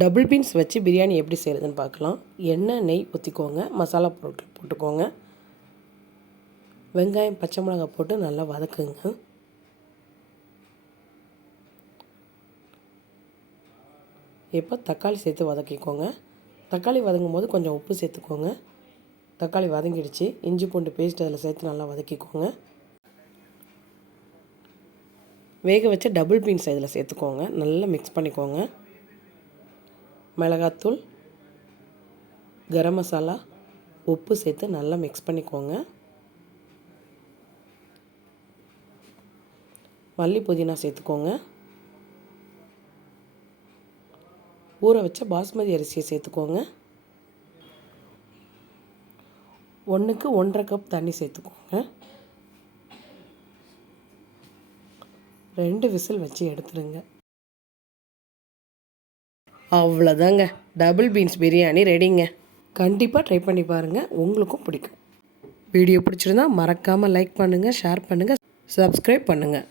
Double beans வச்சு பிரியாணி எப்படி செய்கிறதுன்னு பார்க்கலாம். எண்ணெய் நெய் ஊற்றிக்கோங்க. மசாலா பொருட்கள் போட்டுக்கோங்க. வெங்காயம் பச்சை மிளகாய் போட்டு நல்லா வதக்குங்க. இப்போ தக்காளி சேர்த்து வதக்கிக்கோங்க. தக்காளி வதங்கும் போது கொஞ்சம் உப்பு சேர்த்துக்கோங்க. தக்காளி வதங்கிடுச்சு. இஞ்சி பூண்டு பேஸ்ட் அதில் சேர்த்து நல்லா வதக்கிக்கோங்க. வேக வச்ச டபுள் பீன்ஸ் இதில் சேர்த்துக்கோங்க. நல்லா மிக்ஸ் பண்ணிக்கோங்க. மிளகாத்தூள், கரம் மசாலா, உப்பு சேர்த்து நல்லா மிக்ஸ் பண்ணிக்கோங்க. மல்லி புதினா சேர்த்துக்கோங்க. ஊற வச்ச பாஸ்மதி அரிசியை சேர்த்துக்கோங்க. 1க்கு 1.5 கப் தண்ணி சேர்த்துக்கோங்க. 2 விசில் வச்சு எடுத்துடுங்க. அவ்வளோதாங்க, டபுள் பீன்ஸ் பிரியாணி ரெடிங்க. கண்டிப்பாக ட்ரை பண்ணி பாருங்கள், உங்களுக்கும் பிடிக்கும். வீடியோ பிடிச்சிருந்தா மறக்காமல் லைக் பண்ணுங்கள், ஷேர் பண்ணுங்கள், சப்ஸ்கிரைப் பண்ணுங்கள்.